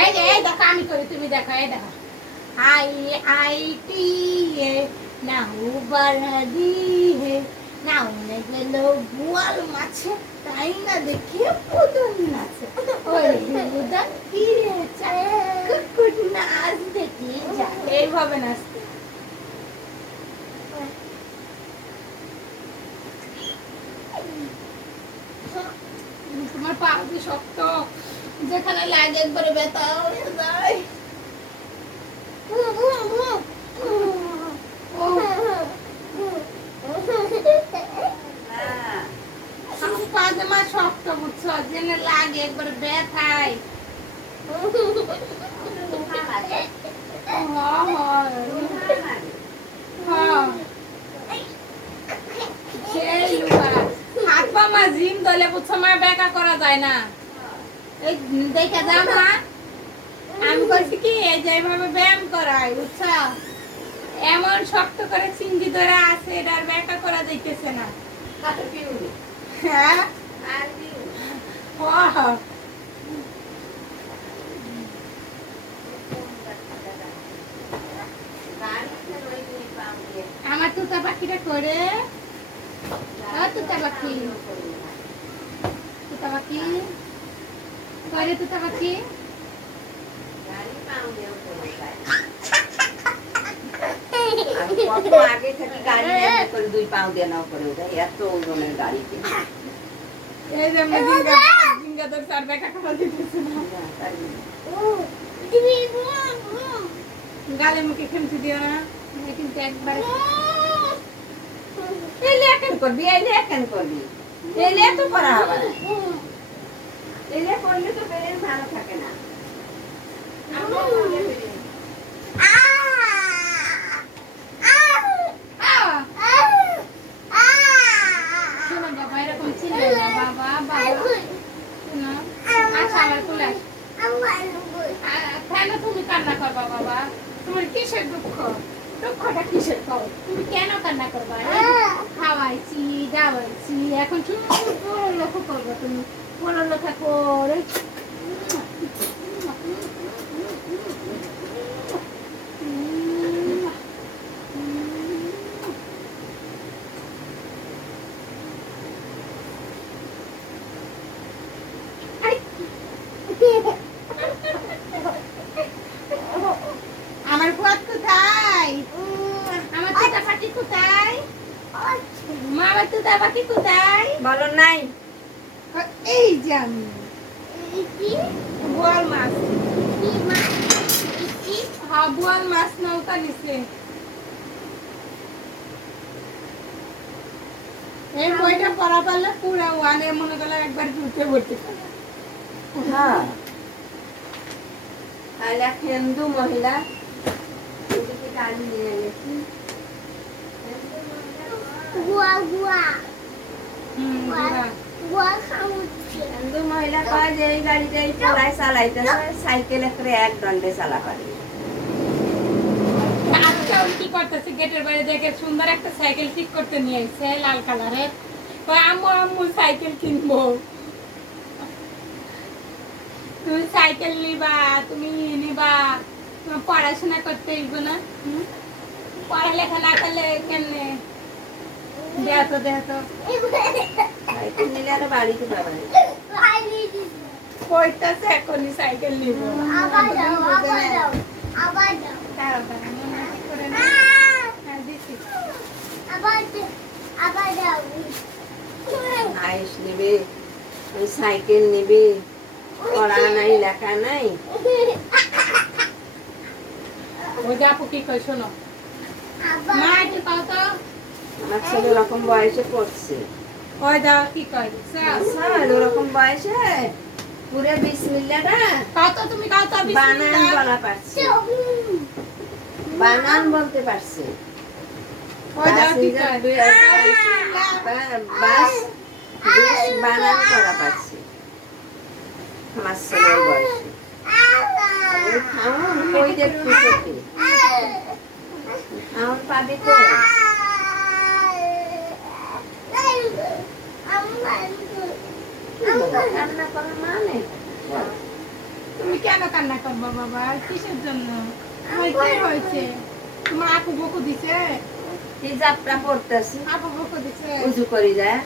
এই যে এই দেখো আমি করি, তুমি দেখো, এই দেখো। आई आई टी है নাও বাড়াদি হে নাও নে গেল বুয়াল মাছে তাই না দেখে পুতুল নাচে ওরে বুদা কি রে চায় কুকুর নাচ দেখি যা এইভাবে নাচতে। তোমার পা কি শক্ত, যেখানে লাগে একবারে ব্যথা হয়ে যায়। পাজামা শক্ত বুঝছো, যেখানে লাগে একবারে ব্যথায়। হাত পা মা জিম দলে বুঝছো মা বেকা করা যায় না, এই দেখে যাও না। আমি বলছি কি এই যে এইভাবে ব্যায়াম করাই বুঝছো, এমন শক্ত করে চিংড়ি ধরে আছে এটা আর বেকা করা যাইতেছে না। হ্যাঁ আমার তুতা পাখিটা করে, তুতা পাখি তুতা পাখি করে, তুতা পাখি কত আগে থেকে গাড়ি করে 2 পাও দিয়ে নাও করে ওটা এত ওজনের গাড়িতে। এই যে জিঙ্গা তো স্যার বেকা করা দিতেছে না। গালে মুখে খেমচি দিও না, কিন্তু একবার এলে এখন করবি, এলে এখন করবি, এলে তো করা হবে না, এলে করলে তো বেরেন ভালো থাকে না। শোনো বাবা এরকম ছিল না, বাবা বাবা শোনো। আচ্ছা আমার কোলে কেন তুমি কান্না করবা বাবা, তোমার কিসের দুঃখ, দুঃখটা কিসের কও, তুমি কেন কান্না করবা? খাওয়াইছি দাওয়াইছি, এখন শুধু পড়ালেখা করবা, তুমি পড়ালেখা করে আমার ফুয়াদ কোথায়, আমার তুতা পাখি কোথায়, আমার তুতা পাখি কোথায় বলো নাই এই যে আমি বোয়াল মাছ, হ্যাঁ বোয়াল মাছ নৌকা নিছে। এই বইটা পড়া পারলে পুরো ওয়ানে মনে করলে একবার ঢুকে ভর্তি করে। হ্যাঁ তাহলে হিন্দু মহিলা এদিকে গাড়ি নিয়ে গেছি, হিন্দু মহিলা কয় যে এই গাড়িটা এই পড়ায় চালাইতেছে, সাইকেল করে 1 দণ্ডে চালা পারে। আজকে ওই কি করতেছে, গেটের বাইরে দেখে সুন্দর একটা সাইকেল ঠিক করতে নিয়ে এসেছে লাল কালারের, আম্মু আম্মু সাইকেল কিনবো। তুমি সাইকেল নিবা, তুমি নিবা, তোমার পড়াশোনা করতে হইব না, পড়ালেখা না করলে কেমনে দেহতো দেহতো সাইকেল নিলে আর বাড়িতে পাবে না। কইতাছে এখনই সাইকেল নিব। দাঁড়াও দাঁড়াও মনে করে না, হ্যাঁ দিচ্ছি। আইস নেবে, ওই সাইকেল নেবে, পড়া নাই লেখা নাই। ওই যে আপু কি কই শোনো, মা একটু পাও তো, আমার ছেলে ওরকম বয়সে পড়ছে, ওই দাও কি কই ওরকম বয়সে পুরো বিসমিল্লাহটা কত তুমি কত বানান বলা পারছে, বানান বলতে পারছে। ওই দাও কি কই বাস বানান করা পারছে আমার ছেলের বয়সে। ওই খাউন কই দেখতে চোখে, খাউন পাবে তো। রান্না করার মানে তুমি কেন কান্না করবো বাবা? কিসের জন্য? তোমার কি হয়েছে? তোমার আপু বকু দিছে? হিজাবটা পড়তেছি আপু বকু দিছে? উজু করি যায়